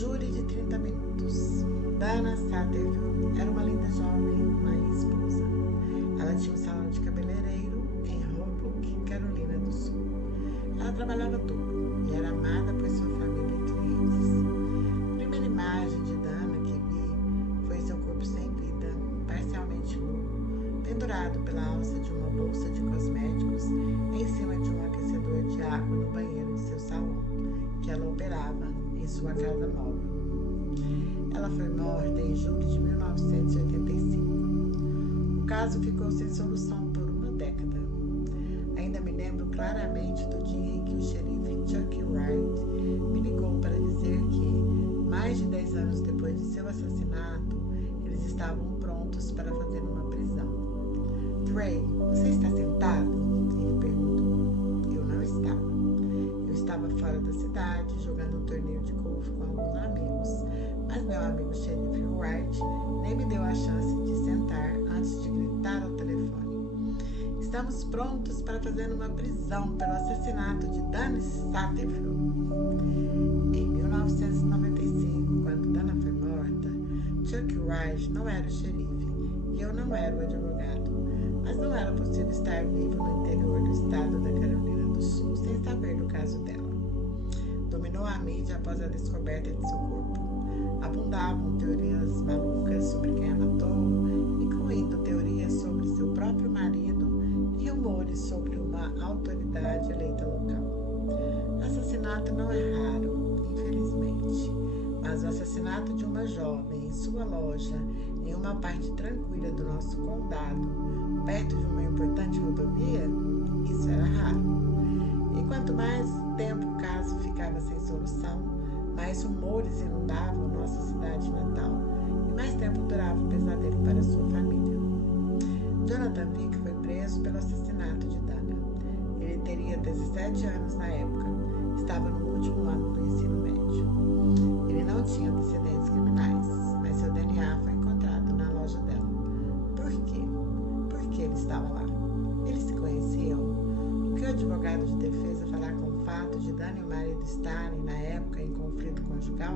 Júri de 30 minutos. Dana Satterfield era uma linda jovem mãe e esposa. Ela tinha um salão de cabeleireiro em Hoboken, Carolina do Sul. Ela trabalhava duro e era amada por sua família e clientes. A primeira imagem de Dana que vi foi seu corpo sem vida, parcialmente nu, pendurado pela alça de uma bolsa de cosméticos em cima de um aquecedor de água no banheiro de seu salão, que ela operava em sua casa móvel. Ela foi morta em julho de 1985. O caso ficou sem solução por uma década. Ainda me lembro claramente do dia em que o xerife Chuck Wright me ligou para dizer que, mais de 10 anos depois de seu assassinato, eles estavam prontos para fazer uma prisão. Trey, você está sentado? Ele perguntou. Eu não estava. Eu estava fora da cidade, jogando um torneio de golfe com alguns amigos, mas meu amigo xerife Wright nem me deu a chance de sentar antes de gritar ao telefone. Estamos prontos para fazer uma prisão pelo assassinato de Dana Satterfield. Em 1995, quando Dana foi morta, Chuck Wright não era o xerife e eu não era o advogado, mas não era possível estar vivo no interior do estado da Carolina do Sul sem saber do caso dela. Dominou a mídia após a descoberta de seu corpo. Abundavam teorias malucas sobre quem a matou, incluindo teorias sobre seu próprio marido e rumores sobre uma autoridade eleita local. Assassinato não é raro, infelizmente, mas o assassinato de uma jovem em sua loja, em uma parte tranquila do nosso condado, perto de uma importante rodovia, isso era raro. E quanto mais tempo o caso ficava sem solução, mais rumores inundavam nossa cidade natal e mais tempo durava o pesadelo para sua família. Jonathan Vick foi preso pelo assassinato de Dana. Ele teria 17 anos na época, estava no último ano do ensino médio. Ele não tinha antecedentes criminais, mas seu DNA foi encontrado na loja dela. Por quê? Porque ele estava lá. Eles se conheciam. O que o advogado de defesa fará com o fato de Dana e o marido estarem, na época, em conflito conjugal?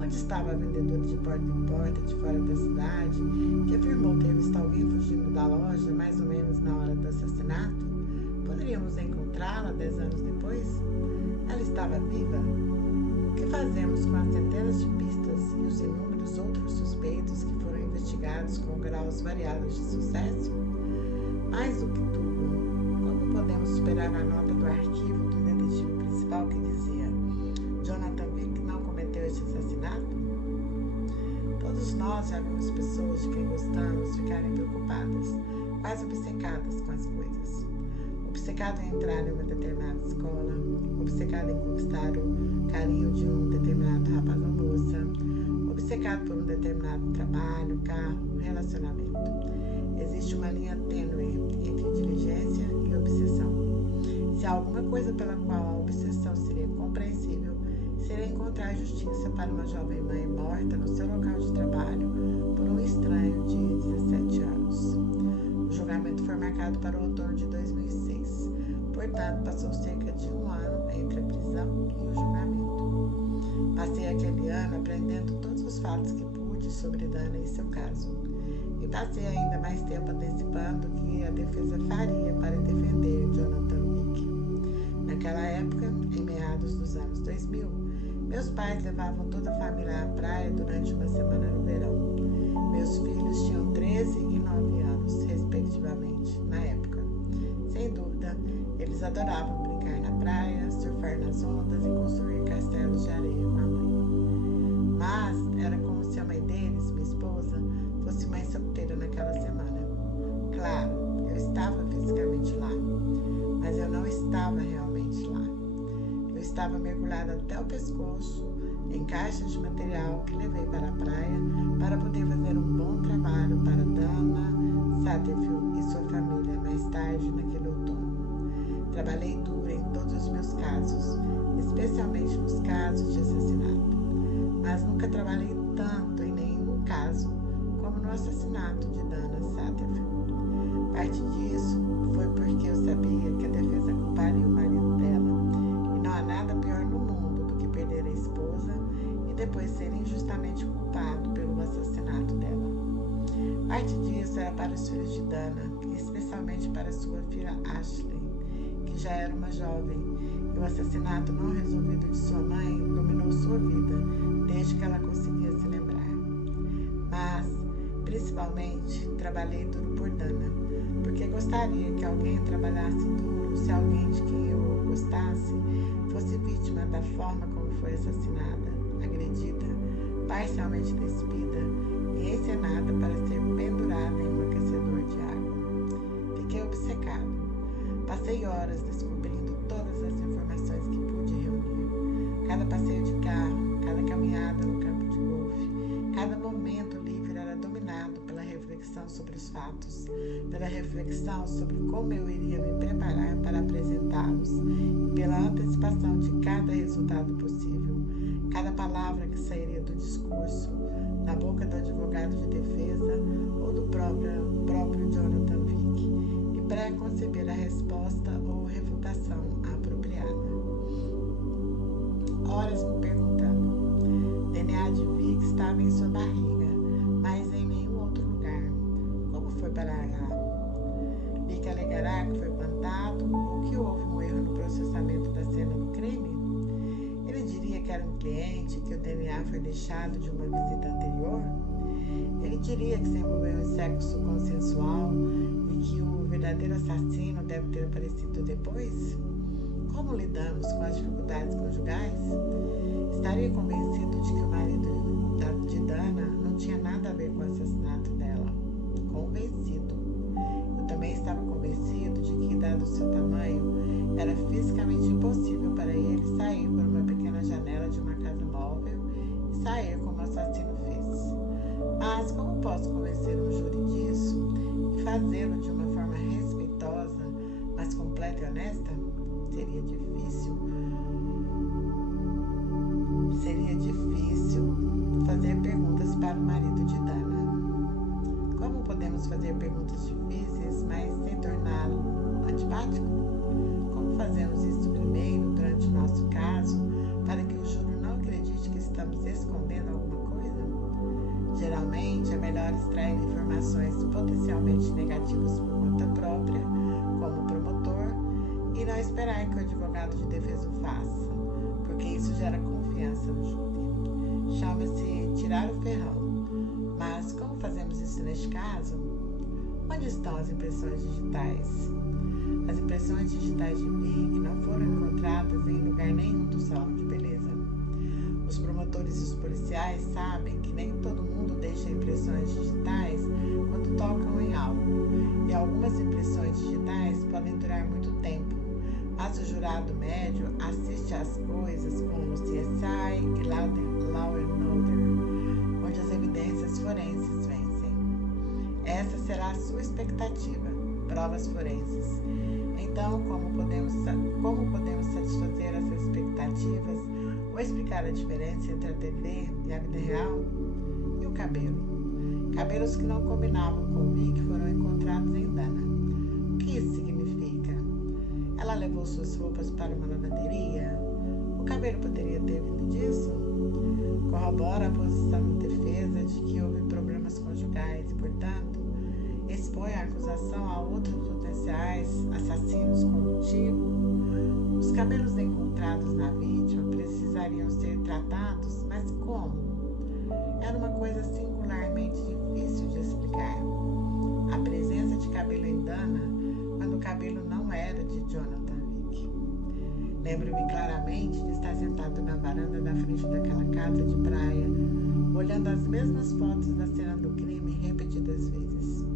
Onde estava a vendedora de porta em porta de fora da cidade, que afirmou ter visto alguém fugindo da loja mais ou menos na hora do assassinato? Poderíamos encontrá-la 10 anos depois? Ela estava viva? O que fazemos com as centenas de pistas e os inúmeros outros suspeitos que foram investigados com graus variados de sucesso? Mais do que tudo, como podemos superar a nota do arquivo do detetive principal que dizia: Jonathan Vick não cometeu este assassinato? Todos nós já vimos pessoas de quem gostamos ficarem preocupadas, quase obcecadas com as coisas. Obcecado em entrar em uma determinada escola, obcecado em conquistar o carinho de um determinado rapaz ou moça, obcecado por um determinado trabalho, carro, relacionamento. Existe uma linha tênue entre diligência e obsessão. Se há alguma coisa pela qual a obsessão seria compreensível, seria encontrar justiça para uma jovem mãe morta no seu local de trabalho por um estranho de 17 anos. O julgamento foi marcado para o outono de 2006, portanto, passou cerca de um ano entre a prisão e o julgamento. Passei aquele ano aprendendo todos os fatos que pude sobre Dana e seu caso. E passei ainda mais tempo antecipando o que a defesa faria para defender Jonathan Vick. Naquela época, em meados dos anos 2000, meus pais levavam toda a família à praia durante uma semana no verão. Meus filhos tinham 13 e 9 anos, respectivamente, na época. Sem dúvida, eles adoravam brincar na praia, surfar nas ondas e construir castelos de areia com a mãe. Mas era como se a mãe deles, minha esposa, fosse mãe solteira naquela semana. Claro, eu estava fisicamente lá, mas eu não estava realmente lá. Eu estava mergulhada até o pescoço em caixas de material que levei para a praia para poder fazer um bom trabalho para Dana Satterfield e sua família mais tarde naquele outono. Trabalhei duro em todos os meus casos, especialmente nos casos de assassinato, mas nunca trabalhei tanto em nenhum caso como no assassinato de Dana Satterfield. Parte disso foi porque eu sabia que a defesa culparia o marido dela, e não há nada pior no mundo do que perder a esposa e depois parte disso era para os filhos de Dana, especialmente para sua filha Ashley, que já era uma jovem, e o assassinato não resolvido de sua mãe dominou sua vida desde que ela conseguia se lembrar. Mas, principalmente, trabalhei duro por Dana, porque gostaria que alguém trabalhasse duro se alguém de quem eu gostasse fosse vítima da forma como foi assassinada, agredida, parcialmente despida e encenada para ser pendurada em um aquecedor de água. Fiquei obcecado. Passei horas descobrindo todas as informações que pude reunir. Cada passeio de carro, cada caminhada no campo de golfe, cada momento livre era dominado pela reflexão sobre os fatos, pela reflexão sobre como eu iria me preparar para apresentá-los e pela antecipação de cada resultado possível, cada palavra que sairia do discurso, da boca do advogado de defesa ou do próprio Jonathan Vick, e pré-conceber a resposta ou refutação apropriada. Horas me perguntando. DNA de Vick estava em sua barriga, mas em nenhum outro lugar. Como foi parar lá? Vick alegará que foi plantado ou que houve um erro no processamento da cena do crime? Ele diria que era um cliente, que o DNA foi deixado de uma visita anterior? Ele diria que se envolveu em sexo consensual e que o verdadeiro assassino deve ter aparecido depois? Como lidamos com as dificuldades conjugais? Estaria convencido de que o marido de Dana não tinha nada a ver com o assassinato dela. Convencido. Eu também estava convencido de que, dado o seu tamanho, era fisicamente impossível para ele sair por uma pequena janela de uma casa móvel e sair como o assassino fez. Mas como posso convencer um júri disso e fazê-lo de uma forma respeitosa, mas completa e honesta? Seria difícil fazer perguntas para o marido de Dana. Como podemos fazer perguntas difíceis, mas sem torná-lo antipático? Como fazemos isso primeiro, durante o nosso caso, para que o júri não acredite que estamos escondendo alguma coisa? Geralmente, é melhor extrair informações potencialmente negativas por conta própria, como promotor, e não esperar que o advogado de defesa o faça, porque isso gera confiança no júri. Chama-se tirar o ferrão. Mas como fazemos isso neste caso? Onde estão as impressões digitais? As impressões digitais de Vick não foram encontradas em lugar nenhum do salão de beleza. Os promotores e os policiais sabem que nem todo mundo deixa impressões digitais quando tocam em algo, e algumas impressões digitais podem durar muito tempo, mas o jurado médio assiste às coisas como CSI e Law and Order, onde as evidências forenses vencem. Essa será a sua expectativa, provas forenses. Então, como podemos satisfazer essas expectativas ou explicar a diferença entre a TV e a vida real? E o cabelo? Cabelos que não combinavam com Vick foram encontrados em Dana. O que isso significa? Ela levou suas roupas para uma lavanderia? O cabelo poderia ter vindo disso? Corrobora a posição da defesa de que houve problemas conjugais e, portanto, expõe a acusação a outros potenciais assassinos com motivo. Os cabelos encontrados na vítima precisariam ser tratados, mas como? Era uma coisa singularmente difícil de explicar. A presença de cabelo em Dana, quando o cabelo não era de Jonathan Vick. Lembro-me claramente de estar sentado na varanda da frente daquela casa de praia, olhando as mesmas fotos da cena do crime repetidas vezes.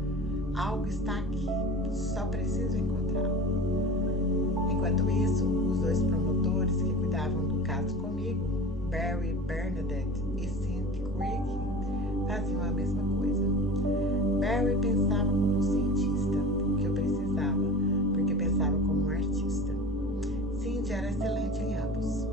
Algo está aqui, só preciso encontrá-lo. Enquanto isso, os dois promotores que cuidavam do caso comigo, Barry Bernadette e Cindy Crick, faziam a mesma coisa. Barry pensava como um cientista, o que eu precisava, porque pensava como um artista. Cindy era excelente em ambos.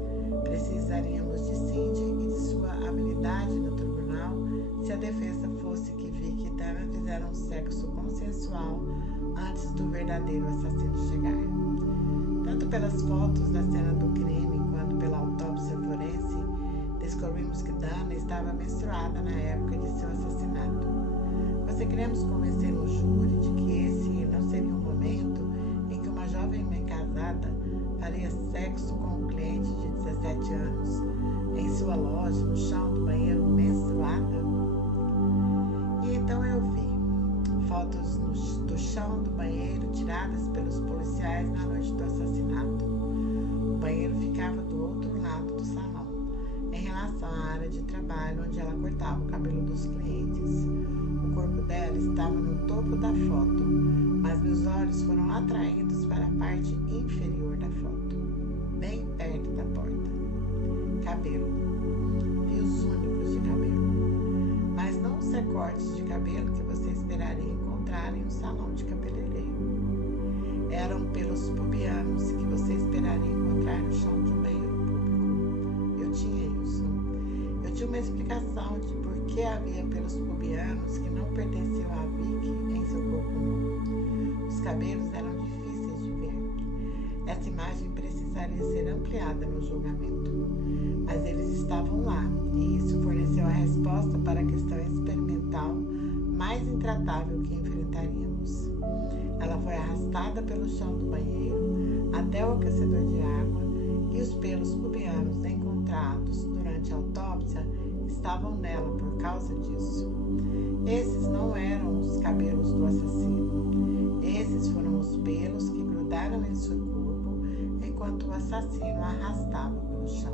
Precisaríamos de Cindy e de sua habilidade no tribunal se a defesa fosse que Vick e Dana fizeram sexo consensual antes do verdadeiro assassino chegar. Tanto pelas fotos da cena do crime quanto pela autópsia forense, descobrimos que Dana estava menstruada na época de seu assassinato. Nós queremos convencer o júri de que esse não seria um momento em que uma jovem mãe casada faria sexo com um cliente de 17 anos em sua loja, no chão do banheiro, menstruada. E então eu vi fotos do chão do banheiro tiradas pelos policiais na noite do assassinato. O banheiro ficava do outro lado do salão, em relação à área de trabalho onde ela cortava o cabelo dos clientes. O corpo dela estava no topo da foto, mas meus olhos foram atraídos para a parte inferior da foto, bem perto da porta. Cabelo. Fios únicos de cabelo. Mas não os recortes de cabelo que você esperaria encontrar em um salão de cabeleireiro. Eram pelos pubianos que você esperaria encontrar no chão de um banheiro público. Eu tinha isso. Eu tinha uma explicação de por que havia pelos pubianos que não pertenciam a Vicky em seu corpo nu. Os cabelos eram difíceis de ver. Essa imagem precisaria ser ampliada no julgamento. Mas eles estavam lá, e isso forneceu a resposta para a questão experimental mais intratável que enfrentaríamos. Ela foi arrastada pelo chão do banheiro até o aquecedor de água, e os pelos pubianos encontrados durante a autópsia estavam nela por causa disso. Esses não eram os cabelos do assassino. Esses foram os pelos que grudaram em seu corpo enquanto o assassino a arrastava pelo chão.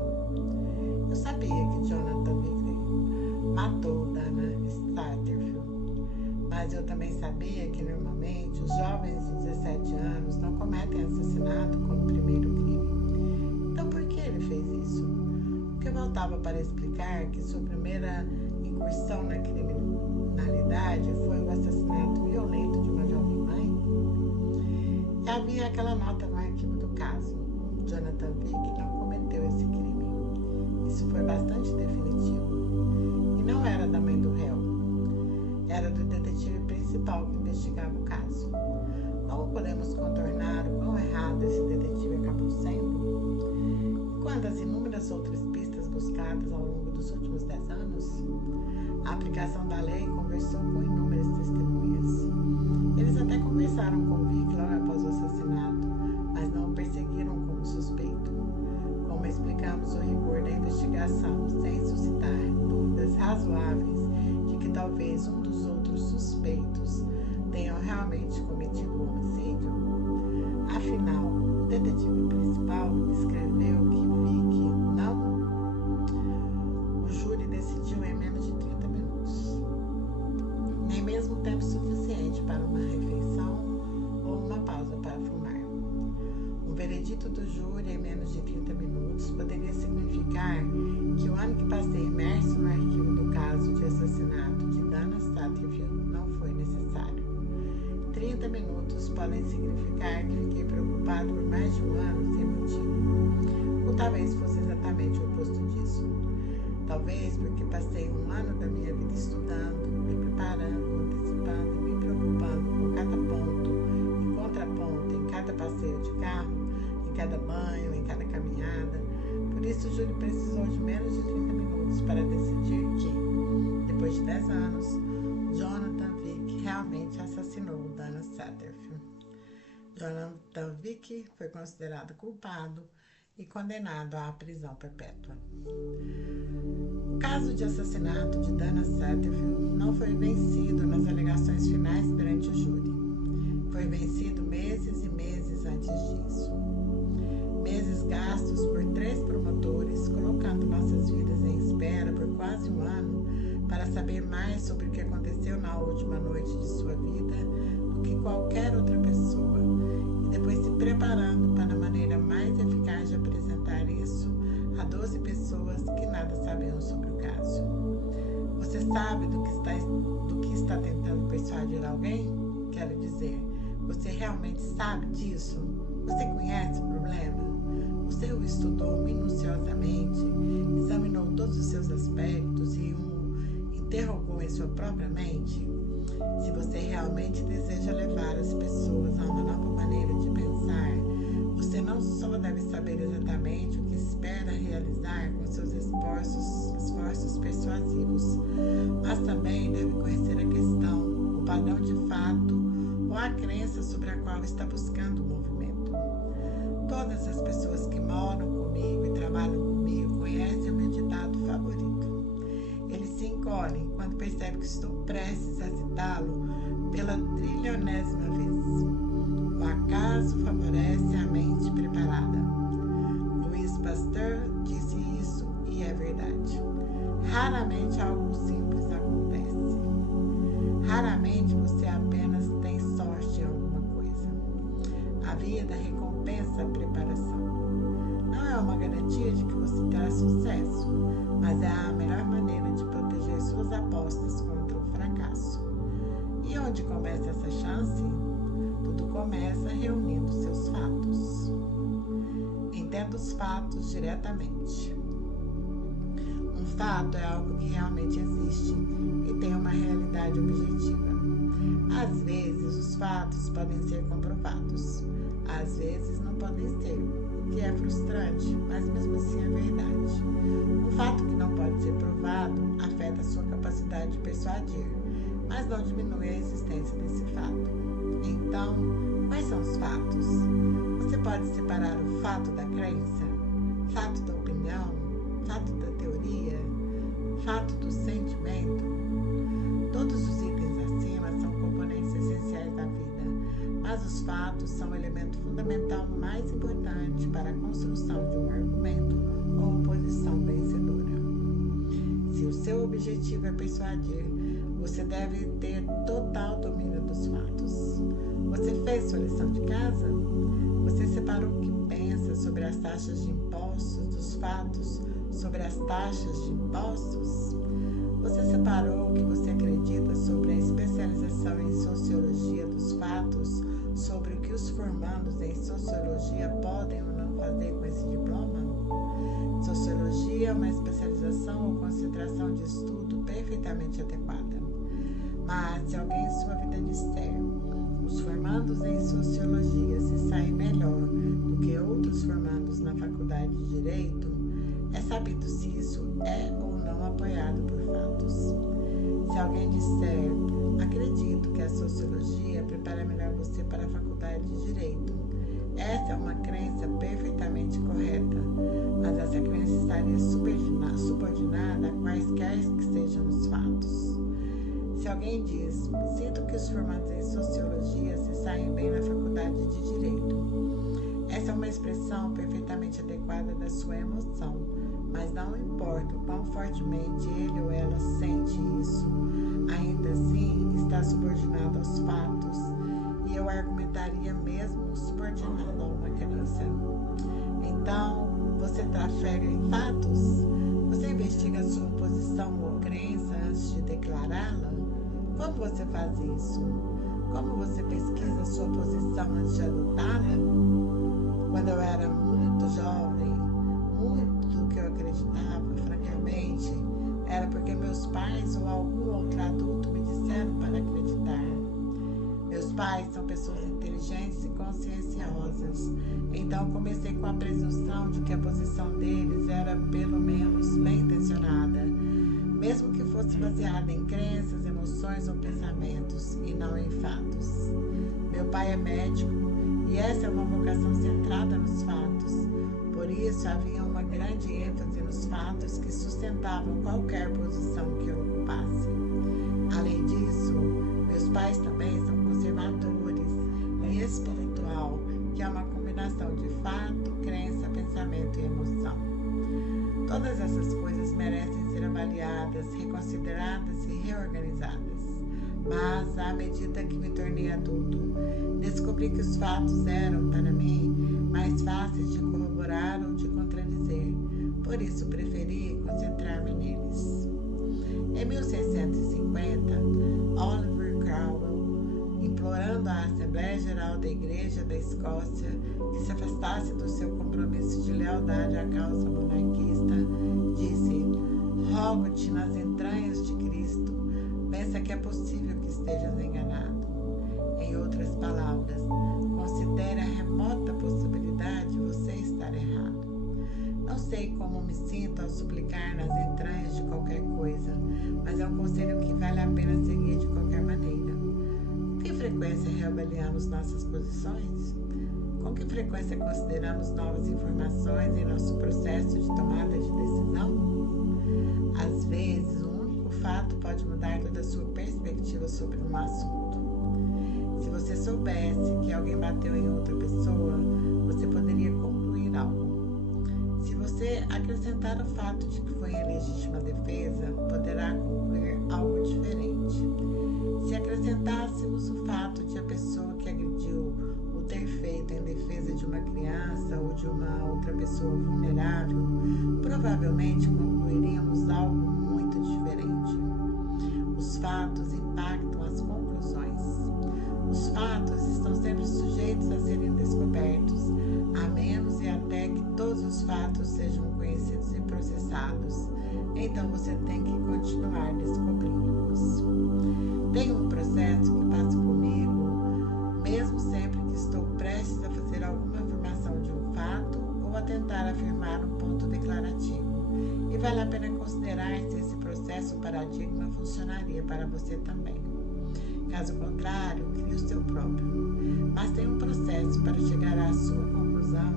Eu sabia que Jonathan Vick matou Dana Satterfield, mas eu também sabia que normalmente os jovens de 17 anos não cometem assassinato como primeiro crime. Então por que ele fez isso? O que voltava para explicar que sua primeira incursão na criminalidade foi o assassinato violento de uma jovem mãe? E havia aquela nota no arquivo do caso. Jonathan Vick não cometeu esse crime. Isso foi bastante definitivo. E não era da mãe do réu. Era do detetive principal que investigava o caso. Como podemos contornar o quão errado esse detetive acabou sendo? Enquanto as inúmeras outras pistas buscadas ao longo dos últimos 10 anos, a aplicação da lei conversou com inúmeras testemunhas. Eles até conversaram com Vick logo após o assassinato, mas não o perseguiram como suspeito. Como explicamos o rigor da investigação sem suscitar dúvidas razoáveis de que talvez um dos outros suspeitos tenham realmente cometido o homicídio? Afinal, o detetive principal descreveu que Vick não. O júri decidiu em menos de 30 minutos. Nem mesmo tempo suficiente para uma refeição ou uma pausa para fumar. O veredito do júri em menos de 30 minutos poderia significar que o ano que passei imerso no arquivo do caso de assassinato de Dana Satterfield não foi necessário. 30 minutos podem significar que fiquei preocupado por mais de um ano sem motivo. Ou talvez fosse exatamente o oposto disso. Talvez porque passei um ano da minha vida estudando, me preparando, antecipando e me preocupando com cada ponto e contraponto em cada passeio de carro, em cada banho, em cada caminhada. Por isso o júri precisou de menos de 30 minutos para decidir que, depois de 10 anos, Jonathan Vick realmente assassinou Dana Satterfield. Jonathan Vick foi considerado culpado e condenado à prisão perpétua. O caso de assassinato de Dana Satterfield não foi vencido nas alegações finais perante o júri. Foi vencido meses e meses antes disso. Meses gastos por 3 promotores, colocando nossas vidas em espera por quase um ano para saber mais sobre o que aconteceu na última noite de sua vida do que qualquer outra pessoa, e depois se preparando para a maneira mais eficaz de apresentar isso a 12 pessoas que nada sabiam sobre o caso. Você sabe do que está tentando persuadir alguém? Quero dizer, você realmente sabe disso? Você conhece o problema? Você o estudou minuciosamente, examinou todos os seus aspectos e o interrogou em sua própria mente? Se você realmente deseja levar as pessoas a uma nova maneira de pensar, você não só deve saber exatamente o que espera realizar com seus esforços persuasivos, mas também deve conhecer a questão, o o padrão de fato ou a crença sobre a qual está buscando o movimento. Todas as pessoas que moram comigo e trabalham comigo conhecem o meu ditado favorito. Eles se encolhem quando percebem que estou prestes a citá-lo pela trilionésima vez. O acaso favorece a mente preparada. Louis Pasteur disse isso e é verdade. Raramente algo simples acontece. Raramente você apenas tem sorte em alguma coisa. A vida recompensa a preparação. Não é uma garantia de que você terá sucesso, mas é a melhor maneira de proteger suas apostas contra o fracasso. E onde começa essa chance? Tudo começa reunindo seus fatos. Entenda os fatos diretamente. Um fato é algo que realmente existe e tem uma realidade objetiva. Às vezes, os fatos podem ser comprovados. Às vezes, não podem ser, o que é frustrante, mas mesmo assim é verdade. Um fato que não pode ser provado afeta a sua capacidade de persuadir, mas não diminui a existência desse fato. Então, quais são os fatos? Você pode separar o fato da crença, fato da opinião, fato da teoria, fato do sentimento. Todos os itens acima são componentes essenciais da vida, mas os fatos são o elemento fundamental mais importante para a construção de um argumento ou posição vencedora. Se o seu objetivo é persuadir, você deve ter total domínio dos fatos. Você fez sua lição de casa? Você separou o que pensa sobre as taxas de impostos dos fatos sobre as taxas de impostos? Você separou o que você acredita sobre a especialização em sociologia dos fatos sobre o que os formandos em sociologia podem ou não fazer com esse diploma? Sociologia é uma especialização ou concentração de estudo perfeitamente adequada. Mas se alguém em sua vida disser os formandos em sociologia se saem melhor do que outros formandos na faculdade de Direito, é sabido se isso é ou não apoiado por fatos. Se alguém disser, acredito que a sociologia prepara melhor você para a faculdade de Direito, essa é uma crença perfeitamente correta, mas essa crença estaria subordinada a quaisquer que sejam os fatos. Se alguém diz, sinto que os formandos em sociologia se saem bem na faculdade de Direito, essa é uma expressão perfeitamente adequada da sua emoção, mas não importa o quão fortemente ele ou ela sente isso, ainda assim está subordinado aos fatos, e eu argumentaria mesmo subordinado a uma crença. Então, você trafega em fatos? Você investiga a sua posição ou crença antes de declará-la? Como você faz isso? Como você pesquisa a sua posição antes de adotá-la? Quando eu era muito jovem, muito do que eu acreditava, francamente, era porque meus pais ou algum outro adulto me disseram para acreditar. Meus pais são pessoas inteligentes e conscienciosas, então comecei com a presunção de que a posição deles era pelo menos bem intencionada, mesmo que fosse baseada em crenças, emoções ou pensamentos, e não em fatos. Meu pai é médico, e essa é uma vocação centrada nos fatos. Por isso, havia uma grande ênfase nos fatos que sustentavam qualquer posição que eu ocupasse. Além disso, meus pais também são conservadores e espiritual, que é uma combinação de fato, crença, pensamento e emoção. Todas essas coisas merecem ser avaliadas, reconsideradas e reorganizadas. Mas, à medida que me tornei adulto, descobri que os fatos eram, para mim, mais fáceis de corroborar ou de contradizer. Por isso, preferi concentrar-me neles. Em 1650, Oliver Cromwell, implorando à Assembleia Geral da Igreja da Escócia que se afastasse do seu compromisso de lealdade à causa monarquista, disse: rogo-te nas entranhas de Cristo, pensa que é possível que estejas enganado. Em outras palavras, considere a remota possibilidade de você estar errado. Não sei como me sinto ao suplicar nas entranhas de qualquer coisa, mas é um conselho que vale a pena seguir de qualquer maneira. frequência reavaliamos nossas posições? Com que frequência consideramos novas informações em nosso processo de tomada de decisão? Às vezes, um único fato pode mudar toda a sua perspectiva sobre um assunto. Se você soubesse que alguém bateu em outra pessoa, você poderia concluir algo. Se você acrescentar o fato de que foi em legítima defesa, poderá concluir algo diferente. Se acrescentássemos o fato de a pessoa que agrediu o ter feito em defesa de uma criança ou de uma outra pessoa vulnerável, provavelmente concluiríamos algo muito diferente. Os fatos impactam as conclusões. Os fatos estão sempre sujeitos a serem descobertos, a menos e até que todos os fatos sejam conhecidos e processados. Então você tem que continuar descobrindo-os. Tem um processo que passa comigo, mesmo sempre que estou prestes a fazer alguma afirmação de um fato ou a tentar afirmar um ponto declarativo. E vale a pena considerar se esse processo paradigma funcionaria para você também. Caso contrário, crie o seu próprio. Mas tem um processo para chegar à sua conclusão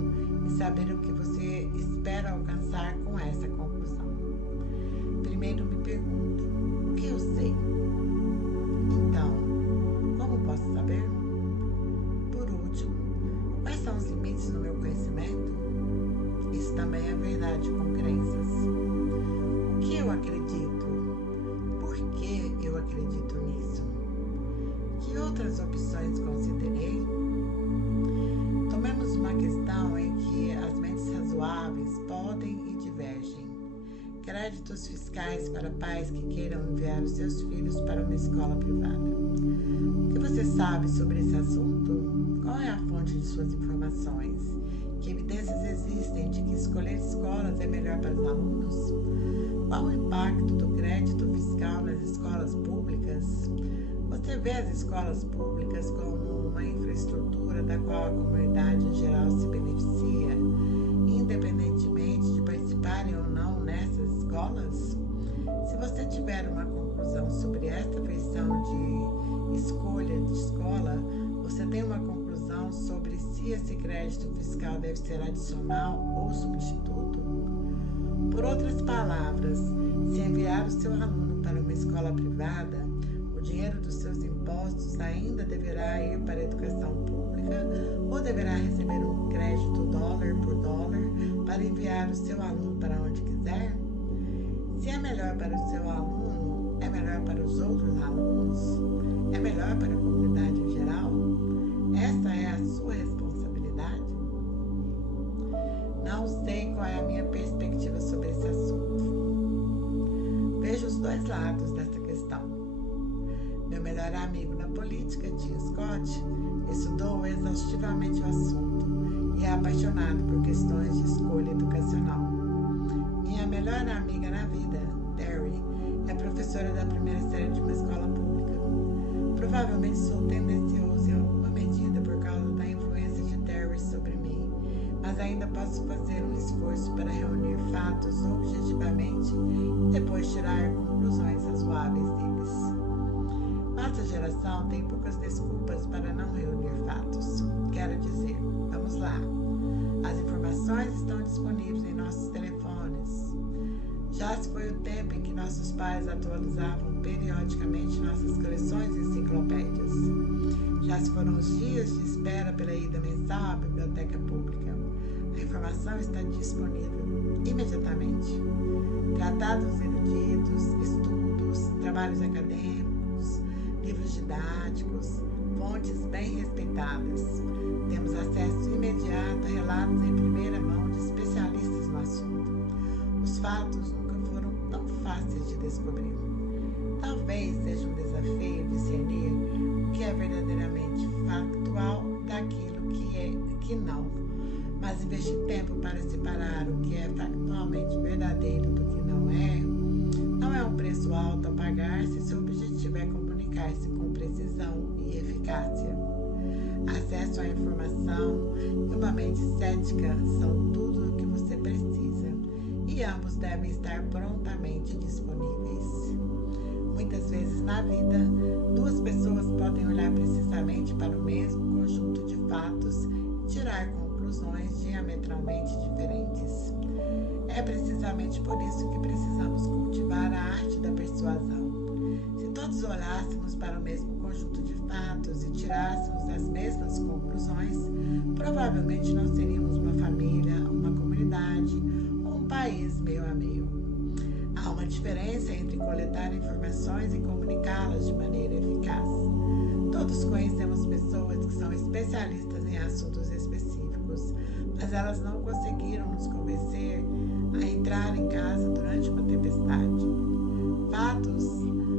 e saber o que você espera alcançar com essa conclusão. Primeiro me pergunto, o que eu sei? Então, como posso saber? Por último, quais são os limites do meu conhecimento? Isso também é verdade com crenças. O que eu acredito? Por que eu acredito nisso? Que outras opções considerei? Tomemos uma questão em que as mentes razoáveis podem e divergem. Créditos fiscais para pais que queiram enviar os seus filhos para uma escola privada. O que você sabe sobre esse assunto? Qual é a fonte de suas informações? Que evidências existem de que escolher escolas é melhor para os alunos? Qual o impacto do crédito fiscal nas escolas públicas? Você vê as escolas públicas como uma infraestrutura da qual a comunidade em geral se beneficia, independentemente de participarem ou não nessas escolas? Se você tiver uma conclusão sobre esta versão de escolha de escola, você tem uma conclusão sobre se esse crédito fiscal deve ser adicional ou substituto? Por outras palavras, se enviar o seu aluno para uma escola privada, o dinheiro dos seus impostos ainda deverá ir para a educação pública ou deverá receber um crédito dólar por dólar para enviar o seu aluno para onde quiser? Se é melhor para o seu aluno, é melhor para os outros alunos? É melhor para a comunidade em geral? Essa é a sua responsabilidade? Não sei qual é a minha perspectiva sobre esse assunto. Vejo os dois lados dessa questão. Meu melhor amigo na política, Tim Scott, estudou exaustivamente o assunto e é apaixonado por questões de escolha educacional. Minha melhor amiga na vida, Terry, é professora da primeira série de uma escola pública. Provavelmente sou tendencioso em alguma medida por causa da influência de Terry sobre mim, mas ainda posso fazer um esforço para reunir fatos objetivamente e depois tirar conclusões razoáveis deles. Nossa geração tem poucas desculpas para não reunir fatos. Quero dizer, vamos lá. As informações estão disponíveis em nossos telefones. Já se foi o tempo em que nossos pais atualizavam periodicamente nossas coleções de enciclopédias. Já se foram os dias de espera pela ida mensal à biblioteca pública. A informação está disponível imediatamente. Tratados eruditos, estudos, trabalhos acadêmicos, livros didáticos, fontes bem respeitadas. Temos acesso imediato a relatos em primeira mão de especialistas no assunto. Os fatos nunca foram tão fáceis de descobrir. Talvez seja um desafio discernir o que é verdadeiramente factual daquilo que não, mas investir tempo para separar o que é factualmente verdadeiro do que não é um preço alto a pagar se seu objetivo é comunicar-se com precisão e eficácia. Acesso à informação e uma mente cética são tudo o que você precisa, e ambos devem estar prontamente disponíveis. Muitas vezes na vida, duas pessoas podem olhar precisamente para o mesmo conjunto de fatos e tirar conclusões diametralmente diferentes. É precisamente por isso que precisamos cultivar a arte da persuasão. Se todos olhássemos para o mesmo conjunto de fatos e tirássemos as mesmas conclusões, provavelmente não seríamos uma família, uma comunidade ou um país meio a meio. Há uma diferença entre coletar informações e comunicá-las de maneira eficaz. Todos conhecemos pessoas que são especialistas em assuntos específicos, mas elas não conseguiram nos convencer a entrar em casa durante uma tempestade. Fatos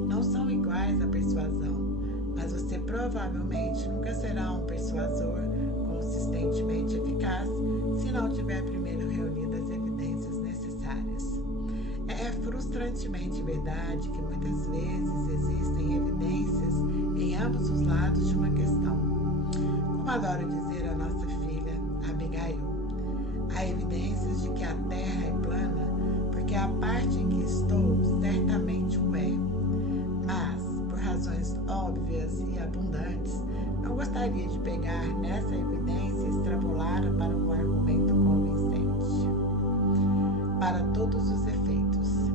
não são iguais à persuasão, mas você provavelmente nunca será um persuasor consistentemente eficaz se não tiver primeiro reunido as evidências necessárias. É frustrantemente verdade que muitas vezes existem evidências em ambos os lados de uma questão. Como adoro dizer à nossa filha, Abigail, há evidências de que a Terra é plana porque a parte em que estou certamente o é. Mas, por razões óbvias e abundantes, não gostaria de pegar nessa evidência e extrapolá-la para um argumento convincente, para todos os efeitos.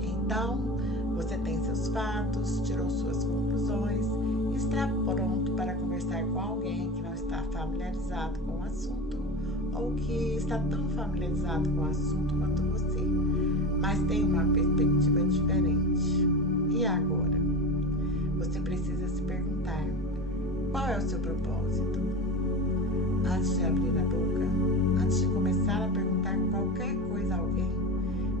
Então, você tem seus fatos, tirou suas conclusões e está pronto para conversar com alguém que não está familiarizado com o assunto ou que está tão familiarizado com o assunto quanto você, mas tem uma perspectiva diferente. E agora? Você precisa se perguntar: qual é o seu propósito? Antes de abrir a boca, antes de começar a perguntar qualquer coisa a alguém,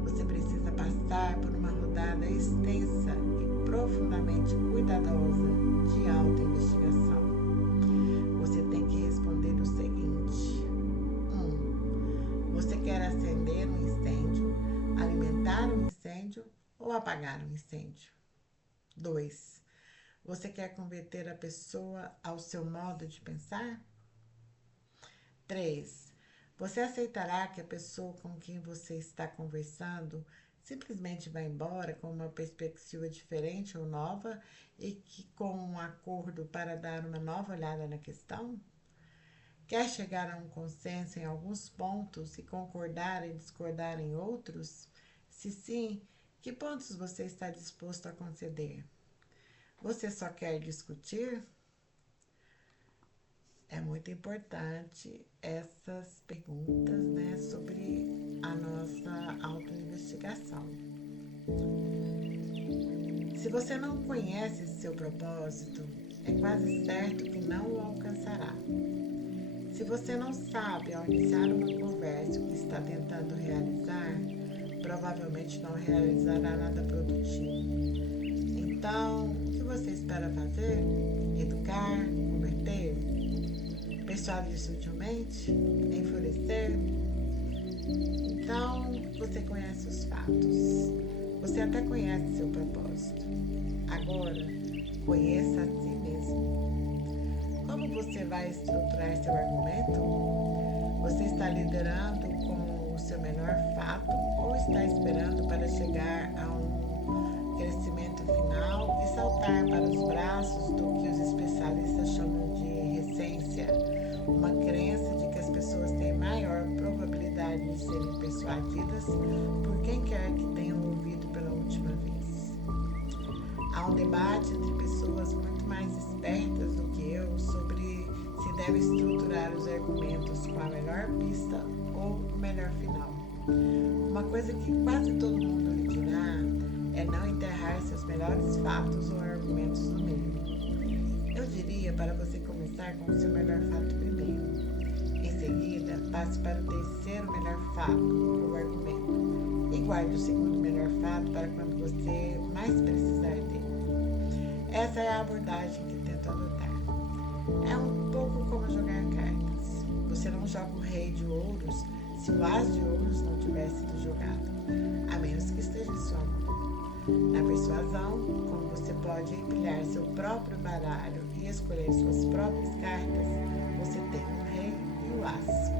você precisa passar por uma rodada extensa e profundamente cuidadosa de autoinvestigação. Você tem que responder o seguinte: 1. Você quer acender um incêndio, alimentar um incêndio ou apagar um incêndio? 2. Você quer converter a pessoa ao seu modo de pensar? 3. Você aceitará que a pessoa com quem você está conversando simplesmente vá embora com uma perspectiva diferente ou nova e que com um acordo para dar uma nova olhada na questão? Quer chegar a um consenso em alguns pontos e concordar e discordar em outros? Se sim, que pontos você está disposto a conceder? Você só quer discutir? É muito importante essas perguntas, né, sobre a nossa autoinvestigação. Se você não conhece seu propósito, é quase certo que não o alcançará. Se você não sabe ao iniciar uma conversa o que está tentando realizar, provavelmente não realizará nada produtivo. Então, o que você espera fazer? Educar? Converter? Persuadir sutilmente? Enfurecer? Então, você conhece os fatos. Você até conhece seu propósito. Agora, conheça a si mesmo. Como você vai estruturar seu argumento? Você está liderando com o seu melhor fato ou está esperando para chegar a um crescimento final e saltar para os braços do que os especialistas chamam de recência, uma crença de que as pessoas têm maior probabilidade de serem persuadidas por quem quer que tenham ouvido pela última vez? Há um debate entre pessoas muito mais espertas do que eu sobre se deve estruturar os argumentos com a melhor pista ou o melhor final. Uma coisa que quase todo mundo lhe dirá é não enterrar seus melhores fatos ou argumentos no meio. Eu diria para você começar com o seu melhor fato primeiro. Em seguida, passe para o terceiro melhor fato ou argumento e guarde o segundo melhor fato para quando você mais precisar dele. Essa é a abordagem que tento adotar. É um pouco como jogar cartas. Você não joga o rei de ouros se o as de ouros não tiver sido jogado, a menos que esteja em sua mão. Na persuasão, como você pode empilhar seu próprio baralho e escolher suas próprias cartas, você tem o rei e o as.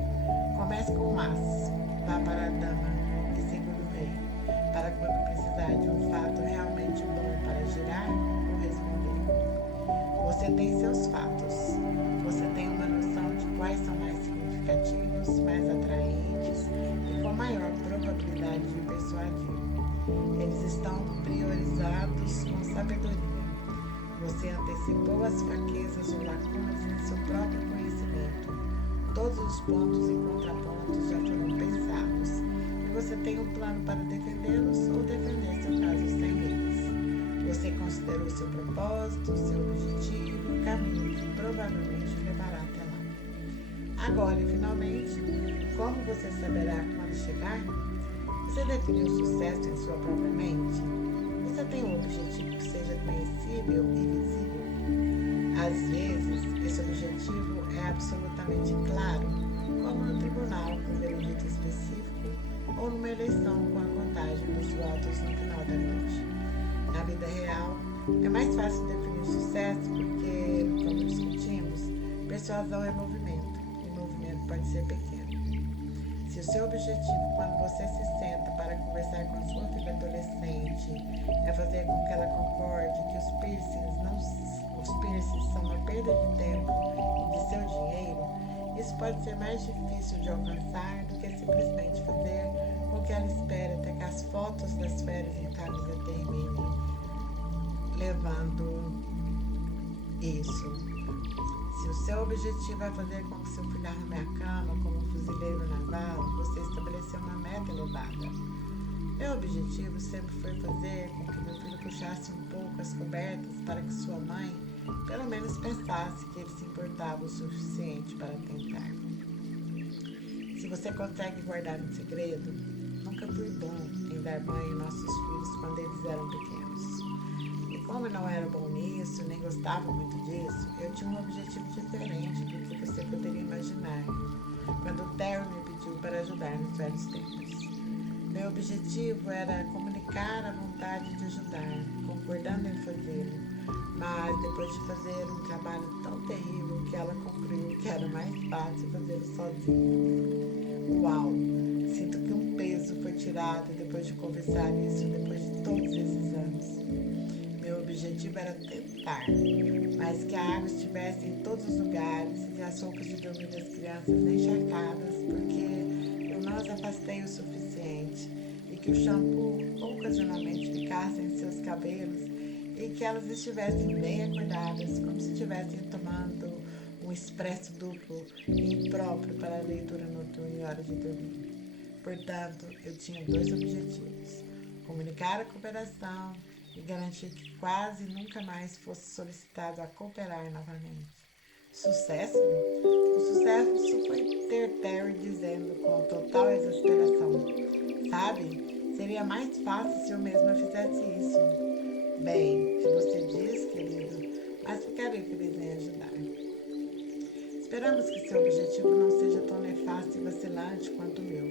Comece com o as, vá para a dama e segure o rei, para quando precisar de um fato realmente bom, tem seus fatos. Você tem uma noção de quais são mais significativos, mais atraentes e com maior probabilidade de persuadir. Eles estão priorizados com sabedoria. Você antecipou as fraquezas ou lacunas em seu próprio conhecimento. Todos os pontos e contrapontos já foram pensados e você tem um plano para defendê-los ou defender seu caso sem eles. Você considerou seu propósito, seu objetivo e o caminho que provavelmente levará até lá. Agora, finalmente, como você saberá quando chegar? Você definiu o sucesso em sua própria mente? Você tem um objetivo que seja conhecível e visível? Às vezes, esse objetivo é absolutamente claro, como no tribunal com um veredito específico ou numa eleição com a contagem dos votos no final da noite. Na vida real, é mais fácil definir sucesso porque, como discutimos, persuasão é movimento e movimento pode ser pequeno. Se o seu objetivo, quando você se senta para conversar com sua filha adolescente, é fazer com que ela concorde que os piercings são uma perda de tempo e de seu dinheiro, isso pode ser mais difícil de alcançar do que simplesmente fazer com que ela espere até que as fotos das férias em camisa terminem levando isso. Se o seu objetivo é fazer com que seu filho arrume a cama como um fuzileiro naval, você estabeleceu uma meta elevada. Meu objetivo sempre foi fazer com que meu filho puxasse um pouco as cobertas para que sua mãe, pelo menos, pensasse que ele se importava o suficiente para tentar. Se você consegue guardar um segredo, nunca fui bom em dar banho em nossos filhos quando eles eram pequenos. E como eu não era bom nisso, nem gostava muito disso, eu tinha um objetivo diferente do que você poderia imaginar, quando o Terry me pediu para ajudar nos velhos tempos. Meu objetivo era comunicar a vontade de ajudar, concordando em fazê-lo, mas depois de fazer um trabalho tão terrível que ela concluiu que era mais fácil fazê-lo sozinho. Uau! Sinto que um peso foi tirado depois de conversar isso depois de todos esses anos. Meu objetivo era tentar, mas que a água estivesse em todos os lugares e as roupas de dormir das crianças encharcadas, porque eu não as afastei o suficiente, e que o shampoo ocasionalmente ficasse em seus cabelos e que elas estivessem bem acordadas, como se estivessem tomando um expresso duplo impróprio para a leitura noturna e hora de dormir. Portanto, eu tinha dois objetivos: comunicar a cooperação e garantir que quase nunca mais fosse solicitado a cooperar novamente. Sucesso? O sucesso foi ter Terry dizendo com total exasperação: sabe, seria mais fácil se eu mesma fizesse isso. Bem, se você diz, querido, mas ficarei feliz em ajudar. Esperamos que seu objetivo não seja tão nefasto e vacilante quanto o meu,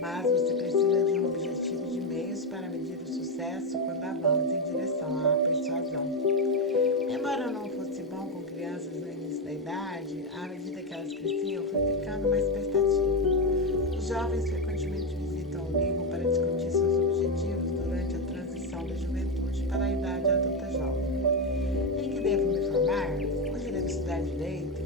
mas você precisa de um objetivo de meios para medir o sucesso quando avança em direção à persuasão. Embora eu não fosse bom com crianças no início da idade, à medida que elas cresciam, fui ficando mais prestativo. Os jovens frequentemente visitam o livro para discutir seus objetivos durante a transição da juventude para a idade adulta jovem. Em que devo me formar? Onde devo estudar direito?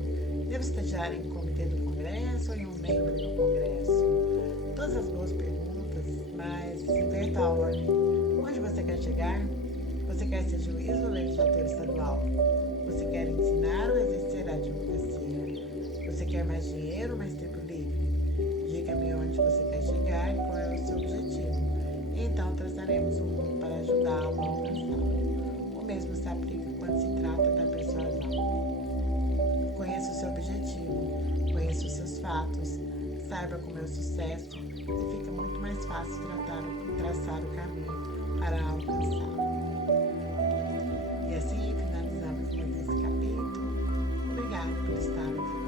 Devo estagiar em um comitê do Congresso ou em um membro do Congresso? Todas as boas perguntas, mas inverta a ordem. Onde você quer chegar? Você quer ser juiz ou legislador estadual? Você quer ensinar ou exercer a advocacia? Você quer mais dinheiro ou mais tempo livre? Diga-me onde você quer chegar e qual é o seu objetivo. E então traçaremos um rumo para ajudá-lo a alcançá-lo. O mesmo se aplica quando se trata da persuasão. Conheça o seu objetivo, conheça os seus fatos, saiba como é o sucesso e fica muito mais fácil traçar o caminho para alcançá-lo. E assim finalizamos mais esse capítulo. Obrigada por estar aqui.